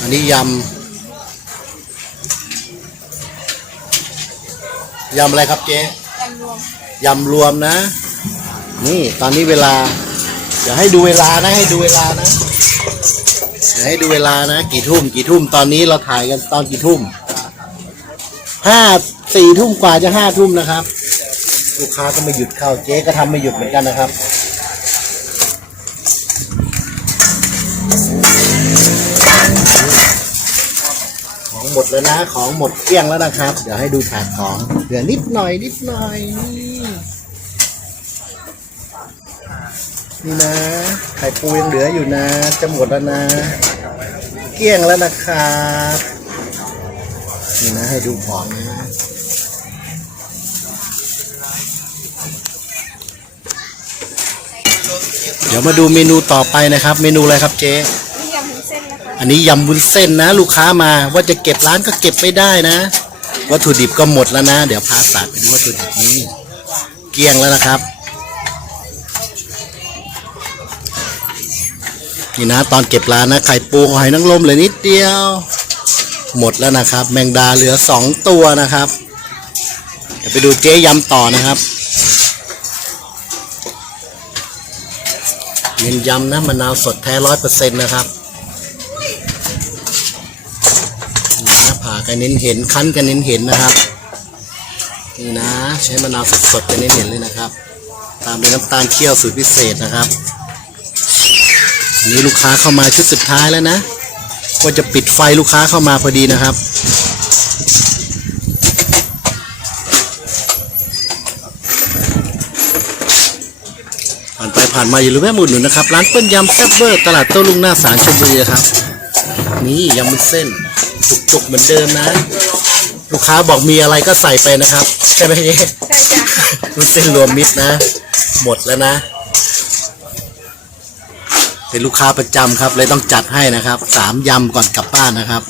อันนี้ยำ ยำอะไรครับเจ๊ ยำรวม ยำรวมนะ นี่ตอนนี้เวลา เดี๋ยวให้ดูเวลานะ ให้ดูเวลานะ เดี๋ยวให้ดูเวลานะ กี่ทุ่ม กี่ทุ่ม ตอนนี้เราถ่ายกันตอนกี่ทุ่ม ห้า สี่ทุ่มกว่าจะห้าทุ่มนะครับ ลูกค้าก็ไม่หยุดเข้า เจ๊ก็ทำไม่หยุดเหมือนกันนะครับ หมดแล้วนะ ของหมดเกลี้ยงแล้วนะครับ เดี๋ยวให้ดูถาดของ เหลือนิดหน่อยนิดหน่อยนี่นี่นะ ไข่ปูยังเหลืออยู่นะ จะหมดแล้วนะ เกลี้ยงแล้วนะครับนี่นะให้ดูของนะเดี๋ยวมาดูเมนูต่อไปนะครับ เมนูอะไรครับเจ๊ อันนี้ยำวุ้นเส้นนะ ลูกค้ามาว่าจะเก็บร้านก็เก็บไม่ได้นะ วัตถุดิบก็หมดแล้วนะ เดี๋ยวพาสาดไปดูวัตถุดิบนี้ เกลี้ยงแล้วนะครับนี่นะตอนเก็บร้านนะไข่ปูหอยนางรมเหลือนิดเดียว หมดแล้วนะครับ แมงดาเหลือสองตัวนะครับ เดี๋ยวไปดูเจ๊ยำต่อนะครับเน้นย้ำนะมะนาวสดแท้ร้อยเปอร์เซ็นต์นะครับ นะผ่า กันเน้นเห็นคั้นกันเน้นเห็นนะครับนี่นะ ใช้มะนาวสดๆกันเน้นเห็นเลยนะครับ ตามด้วยน้ำตาลเคี่ยวสูตรพิเศษนะครับนนี้ลูกค้าเข้ามาชุดสุดท้ายแล้วนะ ก็จะปิดไฟลูกค้าเข้ามาพอดีนะครับผ่านไปผ่านมาอย่าลืมแวะมาอุดหนุนนะครับ ร้านเปิ้ลยำแซ่บเบอร์ ตลาดโต้รุ่งหน้าศาลชลบุรีนะครับ นี่ยำมุนเส้น จุกๆเหมือนเดิมนะ ลูกค้าบอกมีอะไรก็ใส่ไปนะครับ ใช่ไหมเจ๊ใช่จ้ะมุนเส้นรวมมิตรนะ หมดแล้วนะ เป็นลูกค้าประจำครับ เลยต้องจัดให้นะครับสามยำก่อนกลับบ้านนะครับ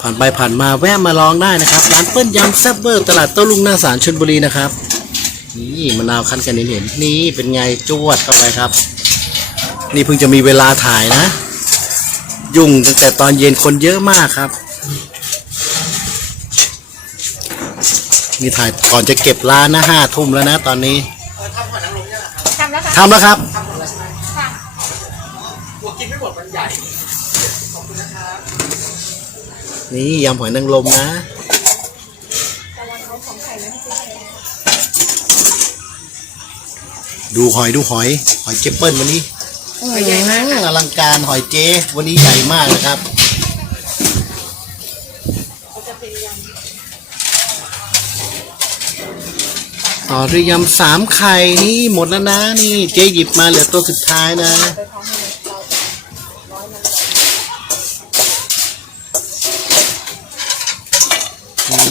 ผ่านไปผ่านมาแวะมาลองได้นะครับ ร้านเปิ้ลยำแซ่บเบอร์ตลาดโต้รุ่งหน้าศาลชลบุรีนะครับ นี่มะนาวคั้นกันเห็นๆนี่เป็นไงจวดเข้าไปครับ นี่เพิ่งจะมีเวลาถ่ายนะ ยุ่งตั้งแต่ตอนเย็นคนเยอะมากครับ นี่ถ่ายก่อนจะเก็บร้านนะห้าทุ่มแล้วนะตอนนี้ทำแล้วค่ะทำแล้วครับค่ะนี่ยำหอยนางรมนะตะวันเอาของไข่แล้วพี่เจ๊ดูหอยดูหอย หอยเจเปิลวันนี้ ใหญ่มากอลังการหอยเจ วันนี้ใหญ่มากนะครับต่อด้วยยำสามไข่นี่หมดแล้วนะนี่เจ๊หยิบมาเหลือตัวสุดท้ายนะ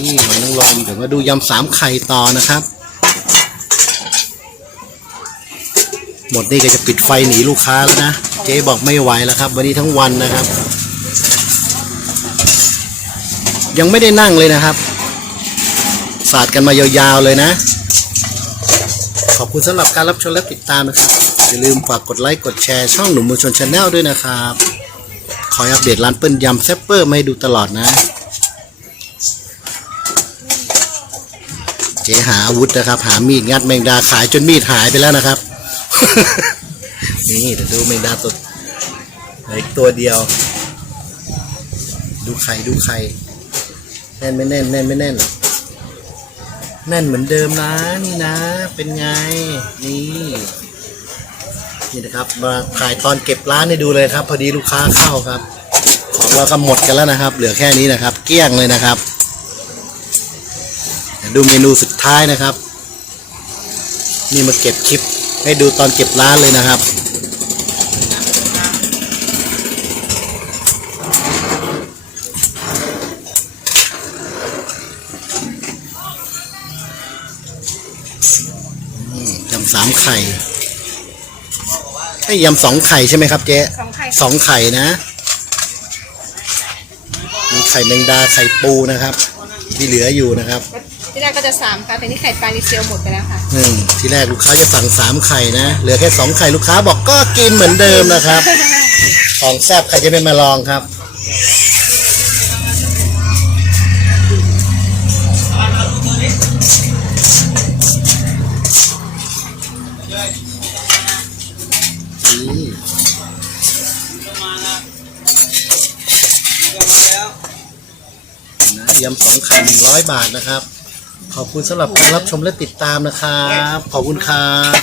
นี่หอยนางรมเดี๋ยวมาดูยำสามไข่ต่อนะครับ หมดนี่ก็จะปิดไฟหนีลูกค้าแล้วนะ เจ๊บอกไม่ไหวแล้วครับ วันนี้ทั้งวันนะครับ ยังไม่ได้นั่งเลยนะครับ สาดกันมายาวๆเลยนะ ขอบคุณสำหรับการรับชมและติดตามนะครับ อย่าลืมฝากกดไลค์กดแชร์ช่องหนุ่มมวลชนชาแนลด้วยนะครับคอยอัปเดตร้านเปิ้ลยำแซปเปอร์มาให้ดูตลอดนะ เจ๊หาอาวุธนะครับ หามีดงัดแมงดาขายจนมีดหายไปแล้วนะครับ นี่เดี๋ยวดูแมงดาตัวเหลืออีกตัวเดียว ดูไข่ดูไข่แน่นไม่แน่นแน่นไม่แน่น แน่นเหมือนเดิมนะนี่นะ เป็นไง นี่นี่นะครับ มาถ่ายตอนเก็บร้านให้ดูเลยครับ พอดีลูกค้าเข้าครับ ของเราก็หมดกันแล้วนะครับ เหลือแค่นี้นะครับ เกลี้ยงเลยนะครับดูเมนูสุดท้ายนะครับ นี่มาเก็บคลิป ให้ดูตอนเก็บร้านเลยนะครับอืมยำสามไข่ไอ้ยยำสองไข่ใช่ไหมครับเจ๊สองไข่สองไข่นะ มีไข่แมงดาไข่ปูนะครับ ที่เหลืออยู่นะครับก ที่แรกก็จะสามค่ะแต่นี่ไข่ปลาดิเซลหมดไปแล้วค่ะ อืมทีแรกลูกค้าจะสั่งสามไข่นะ เหลือแค่สองไข่ลูกค้าบอกก็กินเหมือนเดิมนะครับ ของแซ่บใครจะไม่มาลองครับ ยำสองไข่หนึ่งร้อยบาทนะครับ ขอบคุณสำหรับการรับชมและติดตามนะครับ ขอบคุณครับ